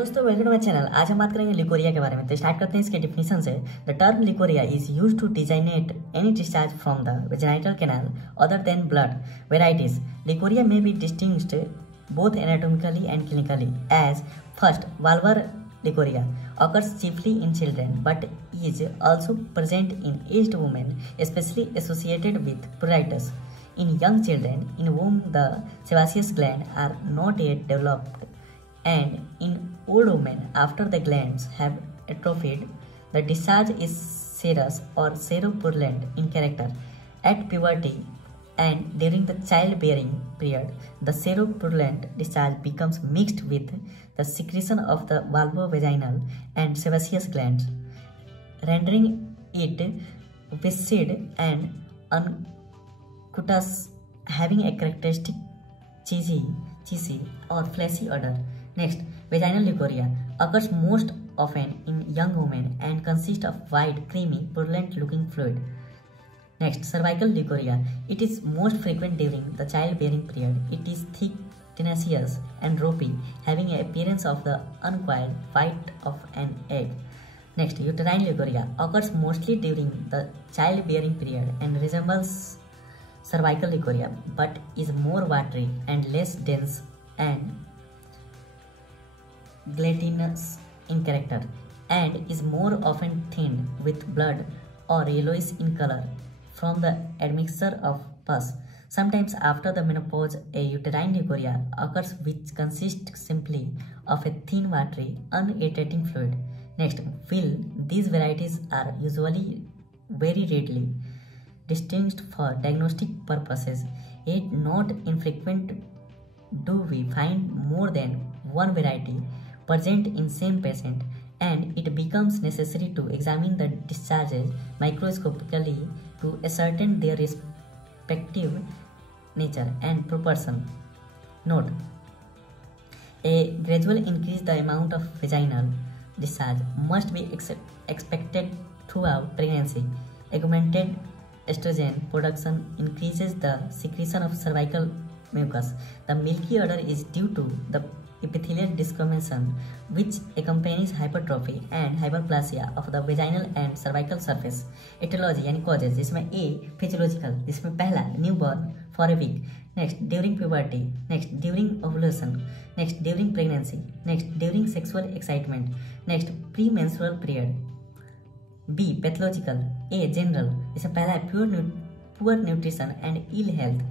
दोस्तों, welcome to my channel. आज हम बात करेंगे लिकोरिया के बारे में। तो स्टार्ट करते हैं इसके डिफिनेशन से। The term leucorrhoea is used to designate any discharge from the vaginal canal other than blood. Varieties leucorrhoea may be distinguished both anatomically and clinically as first valvar licoria occurs chiefly in children but is also present in aged women, especially associated with pruritus in young children in whom the sebaceous glands are not yet developed, and in old women after the glands have atrophied. The discharge is serous or seropurulent in character. At puberty and during the childbearing period, the seropurulent discharge becomes mixed with the secretion of the vulvovaginal and sebaceous glands, rendering it viscid and unctuous, having a characteristic cheesy or fleshy odor. Next, vaginal leukoria occurs most often in young women and consists of white, creamy, purulent-looking fluid. Next, cervical decoria. It is most frequent during the childbearing period. It is thick, tenacious, and ropey, having an appearance of the uncoiled white of an egg. Next, uterine leukoria occurs mostly during the childbearing period and resembles cervical leukoria, but is more watery and less dense and gelatinous in character, and is more often thinned with blood or yellowish in color from the admixture of pus. Sometimes after the menopause, a uterine leukoria occurs which consists simply of a thin, watery, unirritating fluid. Next, will. These varieties are usually very readily distinguished for diagnostic purposes, yet not infrequent do we find more than one variety present in same patient, and it becomes necessary to examine the discharges microscopically to ascertain their respective nature and proportion. Note: a gradual increase the amount of vaginal discharge must be expected throughout pregnancy. Augmented estrogen production increases the secretion of cervical mucus. The milky odor is due to the epithelial discoloration which accompanies hypertrophy and hyperplasia of the vaginal and cervical surface. Etiology यानी causes, जिसमें A physiological, जिसमें पहला newborn for a week, next during puberty, next during ovulation, next during pregnancy, next during sexual excitement, next premenstrual period. B pathological, A general, जिसमें पहला है poor nutrition and ill health,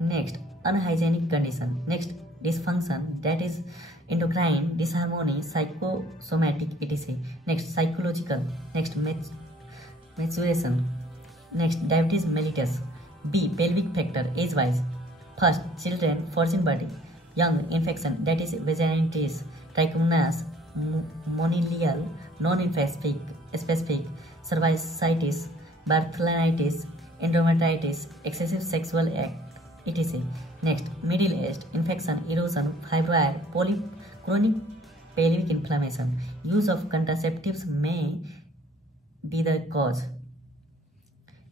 next unhygienic condition, next dysfunction, that is endocrine disharmony, psychosomatic etc. Next psychological, next maturation, next diabetes mellitus. B pelvic factor, age wise. First, children, virgin body. Young, infection, that is vaginitis, trichomonas, monilial, non-specific, cervicitis, Barthelinitis, endometritis, excessive sexual act, etc. Next, middle aged, infection, erosion, fibroid, chronic pelvic inflammation. Use of contraceptives may be the cause.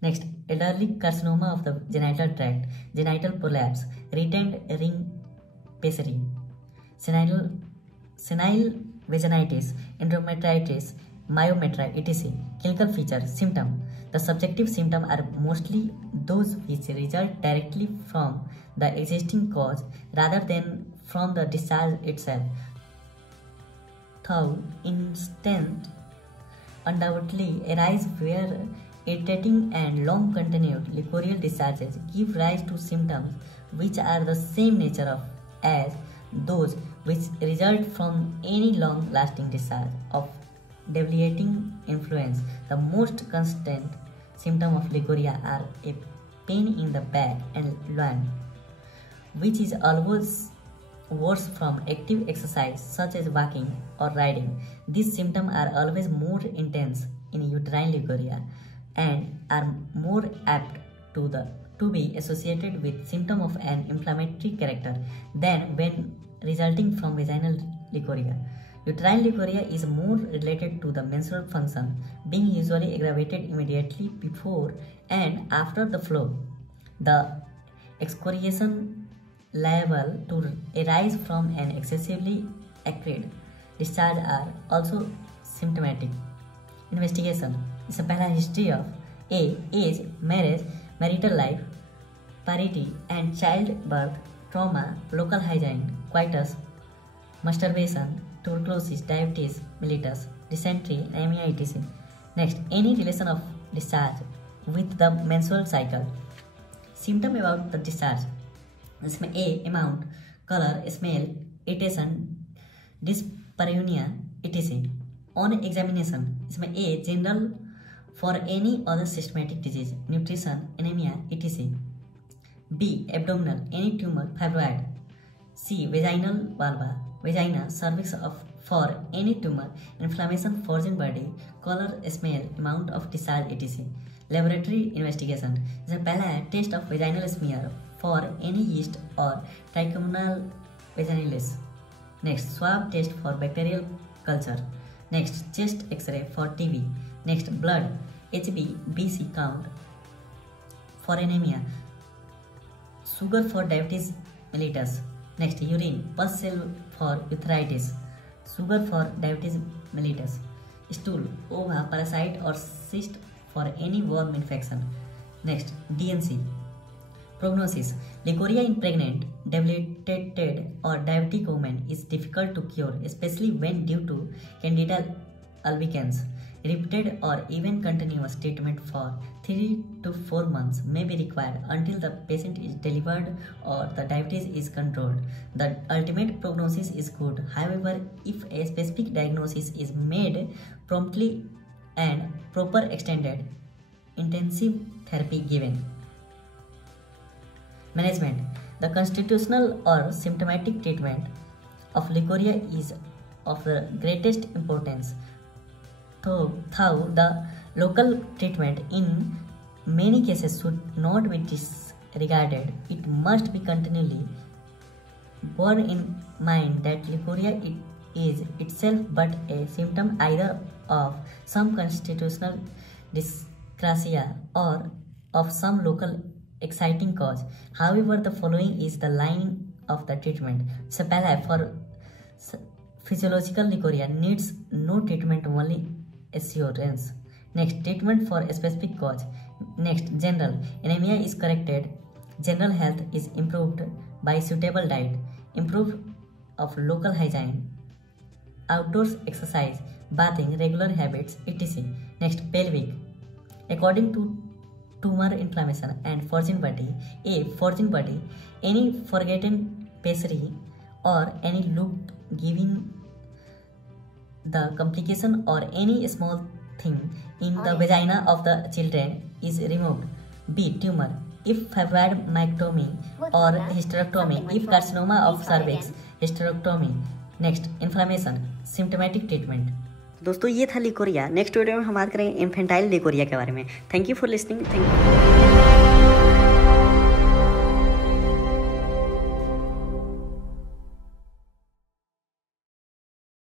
Next, elderly carcinoma of the genital tract, genital prolapse, retained ring pessary, senile vaginitis, endometritis, myometria, etc. Clinical features, symptom. The subjective symptoms are mostly those which result directly from the existing cause rather than from the discharge itself. Though instance undoubtedly arise where irritating and long continued licoreal discharges give rise to symptoms which are the same nature of as those which result from any long lasting discharge of debilitating influence. The most constant symptoms of licoria are a pain in the back and loin, which is always worse from active exercise such as walking or riding. These symptoms are always more intense in uterine leukoria and are more apt to be associated with symptoms of an inflammatory character than when resulting from vaginal leukoria. Uterine leukoria is more related to the menstrual function, being usually aggravated immediately before and after the flow. The excoriation liable to arise from an excessively acrid discharge are also symptomatic. Investigation. इससे पहला history of A. Age, marriage, marital life, parity and childbirth, trauma, local hygiene, coitus, masturbation, tuberculosis, diabetes mellitus, dysentery, anemia, etc. Next, any relation of discharge with the menstrual cycle. Symptom about the discharge. इसमें A. amount, color, smell, irritation, dyspareunia, etc. On examination, इसमें A. general for any other systematic disease, nutrition, anemia, etc. B. abdominal, any tumor, fibroid. C. vaginal vulva, vagina, cervix for any tumor, inflammation, foreign body, color, smell, amount of discharge, etc. Laboratory investigation. इसमें पहला है test of vaginal smear for any yeast or trichomonal vaginalis. Next, swab test for bacterial culture. Next, chest X-ray for TB. Next, blood HbBc count for anemia. Sugar for diabetes mellitus. Next, urine pus cell for urethritis. Sugar for diabetes mellitus. Stool, ova, parasite or cyst for any worm infection. Next, Dnc Prognosis. Leukoria in pregnant, debilitated or diabetic women is difficult to cure, especially when due to candida albicans. Repeated or even continuous treatment for 3 to 4 months may be required until the patient is delivered or the diabetes is controlled. The ultimate prognosis is good. However, if a specific diagnosis is made promptly and proper extended intensive therapy given. Management. The constitutional or symptomatic treatment of leukorrhea is of the greatest importance. Though the local treatment in many cases should not be disregarded, it must be continually borne in mind that leukorrhea is itself but a symptom either of some constitutional dyscrasia or of some local exciting cause. However, the following is the line of the treatment. So, for physiological leukorrhea needs no treatment, only assurance. Next, treatment for a specific cause. Next, general anemia is corrected. General health is improved by suitable diet, improved of local hygiene, outdoors exercise, bathing, regular habits, etc. Next, pelvic. According to tumor inflammation and foreign body. A. foreign body, any forgotten pessary or any loop giving the complication or any small thing in the vagina of the children is removed. B. tumor, if fibroid myectomy or hysterectomy, if carcinoma of cervix, hysterectomy. Next, inflammation, symptomatic treatment. दोस्तों ये था लeukorrhea. Next video में हम बात करेंगे infantile लeukorrhea के बारे में. Thank you for listening. Thank you.